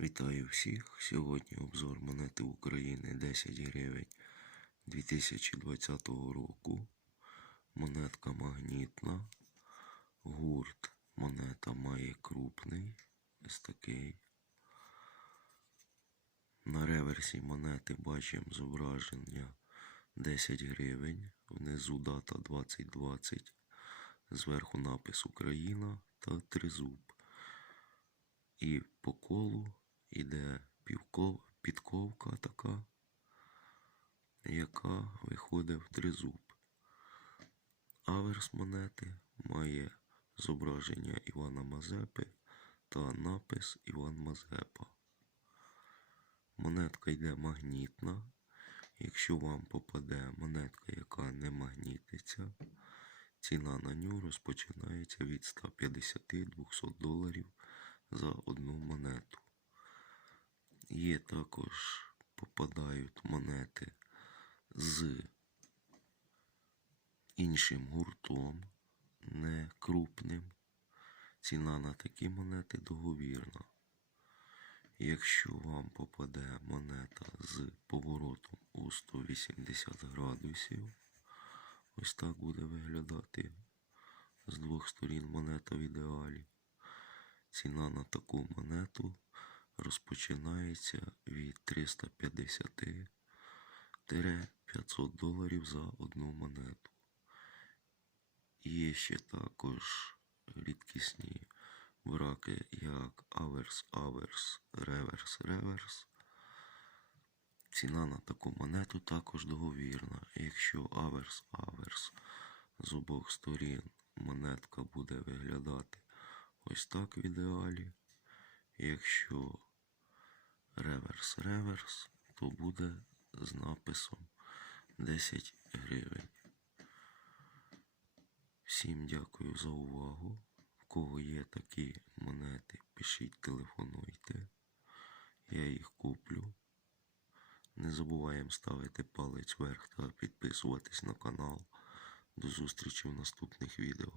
Вітаю всіх! Сьогодні обзор монети України 10 гривень 2020 року. Монетка магнітна. Гурт монета має крупний. Ось такий. На реверсі монети бачимо зображення 10 гривень. Внизу дата 2020. Зверху напис Україна та тризуб. І по колу півков, підковка така, яка виходить в тризуб. Аверс монети має зображення Івана Мазепи та напис Іван Мазепа. Монетка йде магнітна. Якщо вам попаде монетка, яка не магнітиться, ціна на нього розпочинається від 150-200 доларів за одну монету. Є також попадають монети з іншим гуртом, не крупним. Ціна на такі монети договірна. Якщо вам попаде монета з поворотом у 180 градусів, ось так буде виглядати з двох сторін монета в ідеалі. Ціна на таку монету розпочинається від 350-500 доларів за одну монету. Є ще також рідкісні браки, як аверс, аверс, реверс, реверс. Ціна на таку монету також договірна. Якщо аверс, аверс з обох сторін монетка буде виглядати ось так в ідеалі. Якщо реверс, реверс, то буде з написом 10 гривень. Всім дякую за увагу. В кого є такі монети, пишіть, телефонуйте. Я їх куплю. Не забуваємо ставити палець вверх та підписуватись на канал. До зустрічі в наступних відео.